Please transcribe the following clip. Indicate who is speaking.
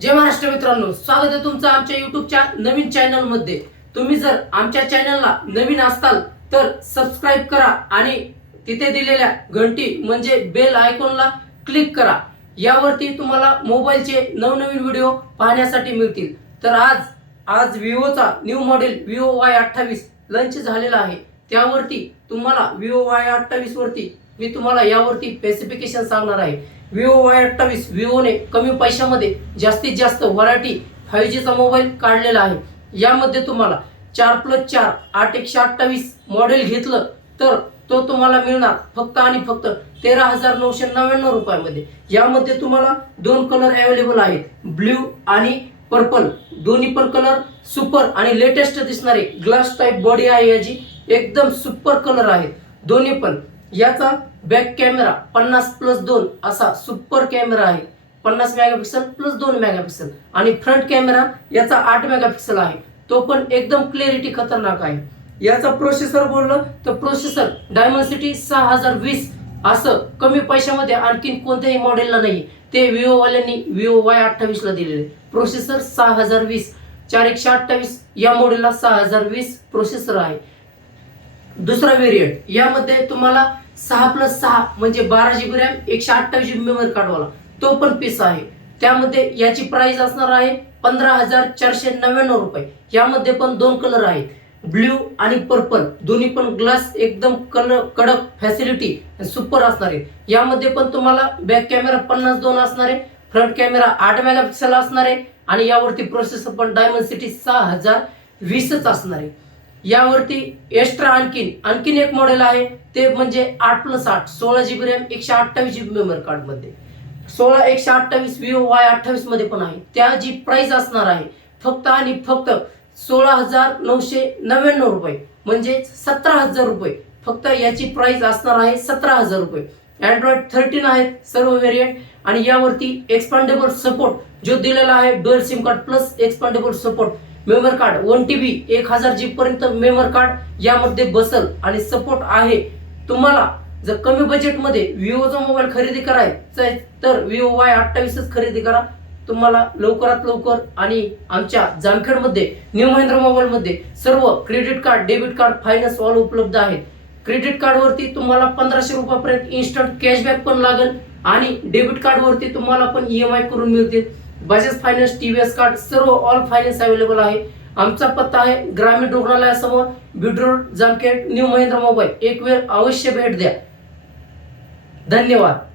Speaker 1: जय महाराष्ट्र मित्रांनो स्वागत आहे तुमचं आमच्या युट्यूबच्या नवीन चॅनलमध्ये. तुम्ही जर आमच्या चॅनलला नवीन असताल तर सबस्क्राईब करा आणि तिथे दिलेल्या घंटी म्हणजे बेल आयकॉनला क्लिक करा. यावरती तुम्हाला मोबाईलचे नवनवीन व्हिडिओ पाहण्यासाठी मिळतील. तर आज आज विवोचा न्यू मॉडेल विवो वाय अठ्ठावीस लंच झालेला आहे. त्यावरती तुम्हाला विवो वाय अठ्ठावीस वरती मी तुम्हाला यावरती स्पेसिफिकेशन सांगणार आहे. विवो वाय अठ्ठावीस विवोने कमी पैशामध्ये जास्तीत जास्त व्हरायटी फायव्ह जीचा मोबाईल काढलेला आहे. यामध्ये तुम्हाला चार प्लस चार आठ एकशे अठ्ठावीस मॉडेल घेतलं तर तो तुम्हाला मिळणार फक्त आणि फक्त तेरा हजार नऊशे नव्याण्णव रुपयामध्ये. यामध्ये तुम्हाला दोन कलर अवेलेबल आहेत. ब्ल्यू आणि पर्पल दोन्ही पण कलर सुपर आणि लेटेस्ट दिसणारे ग्लास टाईप बॉडी आहे याची. एकदम सुपर कलर आहेत. दोन्ही पण. याचा बॅक कॅमेरा पन्नास प्लस दोन असा सुपर कॅमेरा आहे. पन्नास मेगापिक्सल प्लस दोन मेगापिक्सल. आणि फ्रंट कॅमेरा याचा आठ मेगापिक्सल आहे. तो पण एकदम क्लिअरिटी खतरनाक आहे. याचा प्रोसेसर बोललं तर प्रोसेसर डायमंड सिटी सहा हजार वीस. असं कमी पैशामध्ये आणखीन कोणत्याही मॉडेलला नाही ते विवो वाल्यांनी विवो वाय अठ्ठावीस ला दिलेले. प्रोसेसर सहा हजार वीस. चार एकशे अठ्ठावीस या मॉडेलला सहा हजार वीस प्रोसेसर आहे. दुसरा व्हेरियंट यामध्ये तुम्हाला सहा प्लस सहा म्हणजे बारा जीबी रॅम एकशे अठ्ठावीस जीबी मेमरी कार्डवाला तो पण पीस आहे. त्यामध्ये याची प्राइस असणार आहे पंधरा हजार चारशे नव्याण्णव रुपये. यामध्ये पण दोन कलर आहेत. ब्ल्यू आणि पर्पल दोन्ही पण ग्लास एकदम कलर कडक फॅसिलिटी सुपर असणार आहे. यामध्ये पण तुम्हाला बॅक कॅमेरा पन्नास दोन असणार आहे. फ्रंट कॅमेरा आठ मेगापिक्सल असणार आहे. आणि यावरती प्रोसेसर पण डायमंड सिटी सहा हजार वीसच असणार आहे. यावरती एक्स्ट्रा आणखीन आणखीन एक मॉडेल आहे. ते म्हणजे आठ प्लस आठ सोळा जीबी रॅम एकशे अठ्ठावीस जीबी मेमरी कार्डमध्ये. सोळा एकशे अठ्ठावीस विओ वाय अठ्ठावीसमध्ये पण आहे. त्या जी प्राइस असणार आहे फक्त आणि फक्त सोळा हजार नऊशे नव्याण्णव रुपये म्हणजे सतरा हजार रुपये. फक्त याची प्राइस असणार आहे सतरा हजार रुपये. अँड्रॉइड थर्टीन आहेत सर्व व्हेरियंट आणि यावरती एक्सपांडेबल सपोर्ट जो दिलेला आहे dual SIM card plus expandable support member card one T B एक हजार जी पर्यंत मेमरी कार्ड यामध्ये बसल आणि सपोर्ट आहे. तुम्हाला जर कमी बजेटमध्ये विवोचा मोबाईल खरेदी करायचा आहे, तर विवो वाय अठ्ठावीसच खरेदी करा. तुम्हाला लवकरात लवकर आणि आमच्या जामखेडमध्ये न्यू महिंद्रा मोबाईलमध्ये सर्व credit card debit card finance all उपलब्ध आहेत क्रेडिट कार्डवरती तुम्हाला पंधराशे रुपयापर्यंत इन्स्टंट कॅशबॅक पण लागेल आणि डेबिट कार्डवरती तुम्हाला पण ई एम आय करून मिळतील. Bajaj finance T V S card सर्व ऑल फायनान्स अवेलेबल आहे. आमचा पत्ता आहे ग्रामीण रुग्णालयासमोर बिडरोड जामखेड न्यू महिंद्रा मोबाईल. एक वेळ अवश्य भेट द्या. धन्यवाद.